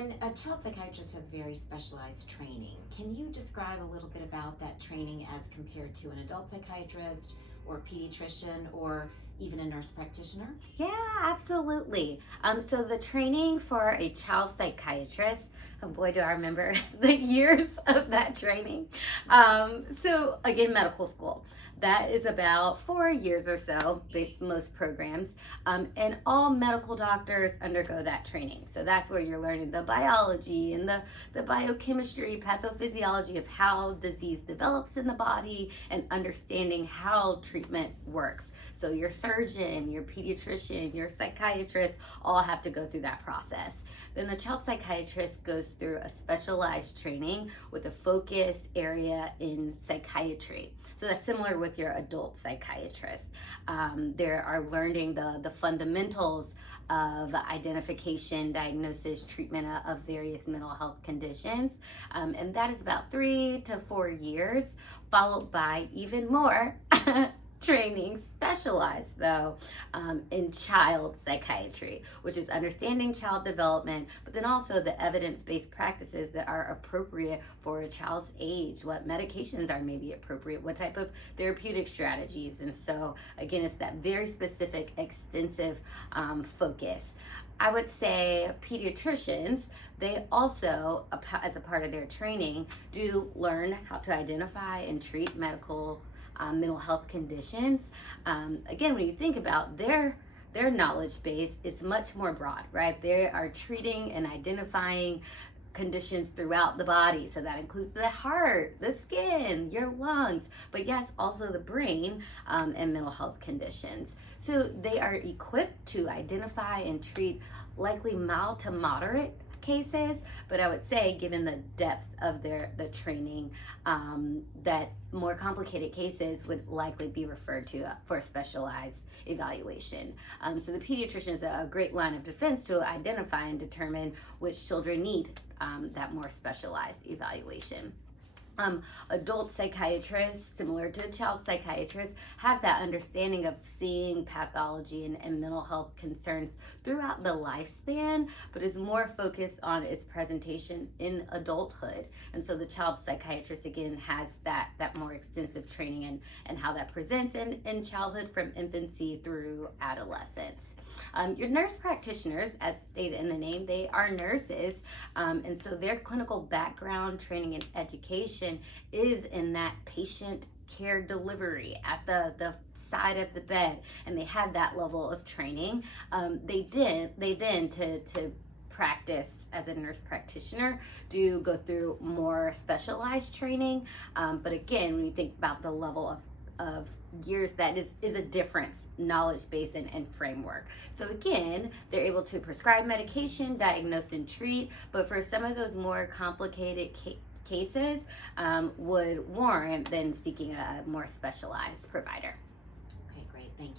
And a child psychiatrist has very specialized training. Can you describe a little bit about that training as compared to an adult psychiatrist or a pediatrician or even a nurse practitioner? Yeah, absolutely. So the training for a child psychiatrist, oh boy, do I remember the years of that training. So again, medical school. That is about 4 years or so, based most programs. And all medical doctors undergo that training. So that's where you're learning the biology and the biochemistry, pathophysiology of how disease develops in the body and understanding how treatment works. So your surgeon, your pediatrician, your psychiatrist all have to go through that process. Then a child psychiatrist goes through a specialized training with a focused area in psychiatry. So that's similar with your adult psychiatrist. They are learning the fundamentals of identification, diagnosis, treatment of various mental health conditions. And that is about 3 to 4 years, followed by even more training specialized though in child psychiatry, which is understanding child development, but then also the evidence-based practices that are appropriate for a child's age, what medications are maybe appropriate, what type of therapeutic strategies. And so again, it's that very specific, extensive focus. I would say pediatricians, they also, as a part of their training, do learn how to identify and treat mental health conditions. Again, when you think about their knowledge base, it's much more broad, right? They are treating and identifying conditions throughout the body. So that includes the heart, the skin, your lungs, but yes, also the brain and mental health conditions. So they are equipped to identify and treat likely mild to moderate cases, but I would say given the depth of the training, that more complicated cases would likely be referred to for specialized evaluation. So the pediatrician is a great line of defense to identify and determine which children need that more specialized evaluation. Adult psychiatrists, similar to a child psychiatrist, have that understanding of seeing pathology and mental health concerns throughout the lifespan, but is more focused on its presentation in adulthood. And so the child psychiatrist, again, has that more extensive training and how that presents in childhood from infancy through adolescence. Your nurse practitioners, as stated in the name, they are nurses, and so their clinical background, training, and education is in that patient care delivery at the side of the bed, and they had that level of training. They then to practice as a nurse practitioner do go through more specialized training, but again, when you think about the level of years, that is a difference, knowledge base and framework. So again, they're able to prescribe medication, diagnose and treat, but for some of those more complicated cases, would warrant then seeking a more specialized provider. Okay, great. Thank you.